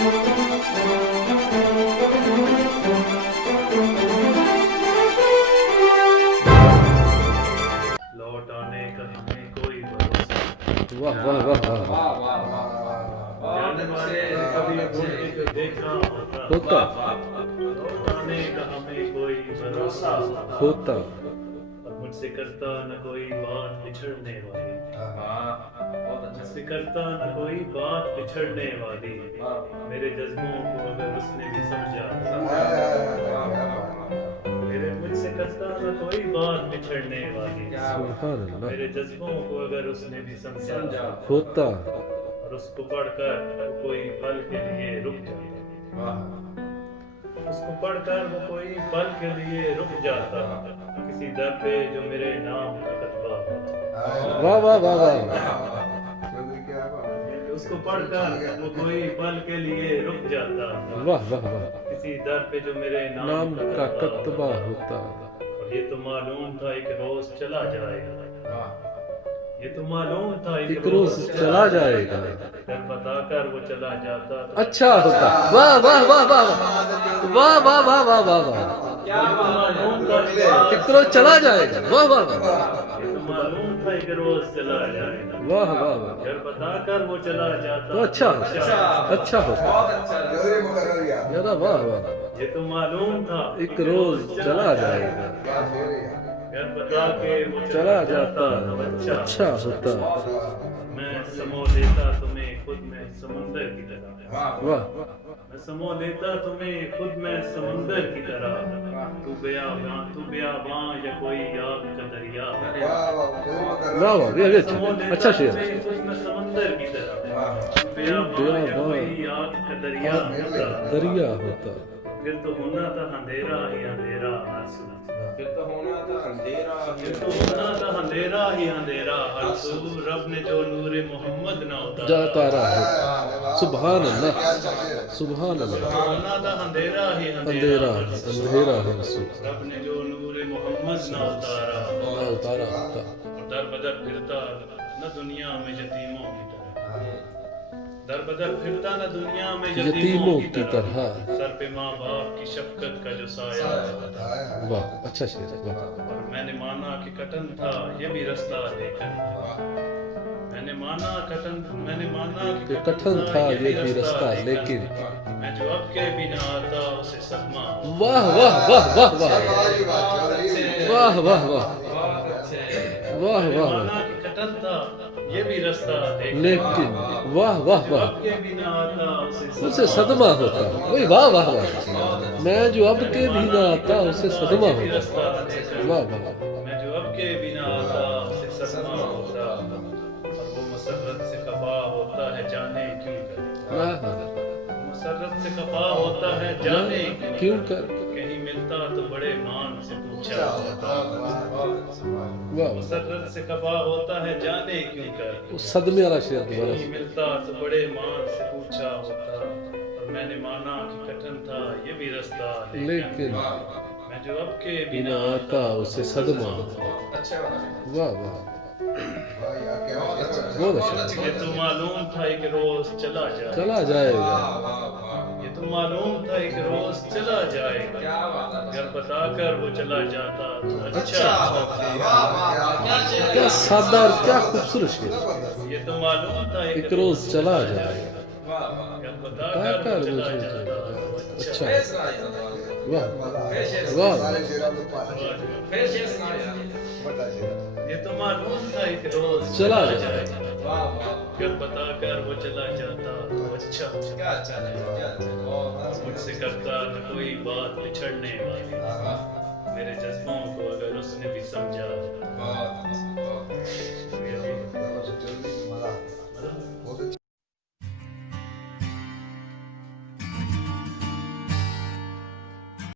लौट आने का हमें कोई भरोसा वाह वाह वाह वाह वाह वाह वाह जाने वाले ने कभी मुड़ के देखा होता होता लौट आने का हमें कोई भरोसा होता और मुझसे करता न कोई बात बिछड़ने वाली बहुत अच्छा मुझसे करता न कोई बात बिछड़ने वाली मेरे जज्बों को अगर उसने भी समझा मेरे मुझसे करता न कोई बात बिछड़ने वाली सुभान अल्लाह मेरे जज्बों को अगर उसने भी समझा होता और उसको पढ़कर वो कोई पल के लिए रुक जाता उसको पढ़कर वो कोई पल के लिए रुक जाता किसी दर पे जो मेरे नाम का कतबा होता वाह वाह वाह वाह उसको पढ़कर वो कोई पल के लिए रुक जाता वाह वाह वाह किसी दर पे जो मेरे नाम का कतबा होता और ये तो मालूम था एक रोज चला जाएगा ये तो मालूम था एक रोज चला जाएगा डर बताकर वो चला जाता अच्छा होता वाह वाह वाह वाह वाह वाह वाह वाह वाह वाह क्या मालूम था एक रोज चला जाएगा वाह वाह वाह ये तो मालूम था एक रोज चला जाएगा वाह वाह वाह डर बताकर वो चला जाता तो अच्छा अच्छा होता बहुत अच्छा यार वाह वाह ये तो मालूम था एक रोज चला जाएगा घर बता के वो चला जाता बच्चा अच्छा होता मैं समो लेता तुम्हें खुद में समुंदर की तरह वाह मैं समो लेता तुम्हें खुद में समुंदर की तरह तू बेआबां या कोई आग का दरिया वाह वाह ये अच्छा शेर खुद में समुंदर की तरह तू बेआबां या कोई आग का दरिया होता दरिया होता फिर तो होना था अंधेरा ही अंधेरा आंसू फिर तो होना था अंधेरा फिर तो होना था अंधेरा ही अंधेरा हर सू रब ने जो नूरे मोहम्मद ना उतारा जाता रहा सुभान अल्लाह सुभान अल्लाह होना था अंधेरा ही अंधेरा अंधेरा है रसूल रब ने जो नूरे मोहम्मद ना उतारा ना उतारा होता और दर बदर फिरता न दुनिया में यतीमों की तरह दर बदर फिरता न दुनिया में यतीमों की तरह सर पे माँ बाप की शफकत का जो साया होता वाह अच्छा शेर वाह और मैंने माना कि कटन था ये भी रास्ता लेकर मैंने माना कि कठिन था ये भी रास्ता लेकिन मैं जो अब के बिना आता उसे सदमा वाह वाह वाह वाह वाह वाह वाह वाह बहुत अच्छे वाह वाह माना कि कटन था ये भी रास्ता लेकिन वाह वाह वाह अब के बिना आता उसे सदमा होता वही वाह वाह वाह मैं जो अब के भी ना आता उसे सदमा होता वाह वाह मैं जो अब के बिना आता उसे सदमा होता और वो मसरत से खफा होता है जाने क्यों कर वाह वाह मसरत से खफा होता है जाने क्यों कर कहीं मिलता तो बड़े मान से पूछा होता वाह मसरत से खफा होता है जाने क्यों कर उस सदमे वाला शेर दोबारा कहीं मिलता तो बड़े मान से पूछा होता और मैंने माना कि कठिन था ये भी रास्ता लेकिन मैं जो अब के बिना बिना आता उसे सदमा होता अच्छा वाह वाह बहुत अच्छा ये तो मालूम था एक रोज चला जाए चला जाएगा ये तो मालूम था एक रोज चला जाएगा क्या बात है घर बताकर वो चला जाता तो अच्छा क्या सादा और क्या खूबसूरत शेर ये तो मालूम था एक रोज चला जाएगा वाह वाह घर बताकर वो चला मुझे जाता तो अच्छा अच्छा फिर सुनाइए वाह वाह फिर शेर सुनाइए ये तो मालूम था एक रोज चला जाएगा वाह वाह घर बताकर वो चला जाता तो अच्छा क्या अच्छा है क्या अच्छा है बहुत अच्छा मुझसे करता न कोई बात बिछड़ने वाली मेरे जज्बों को अगर उसने भी समझा बहुत अच्छा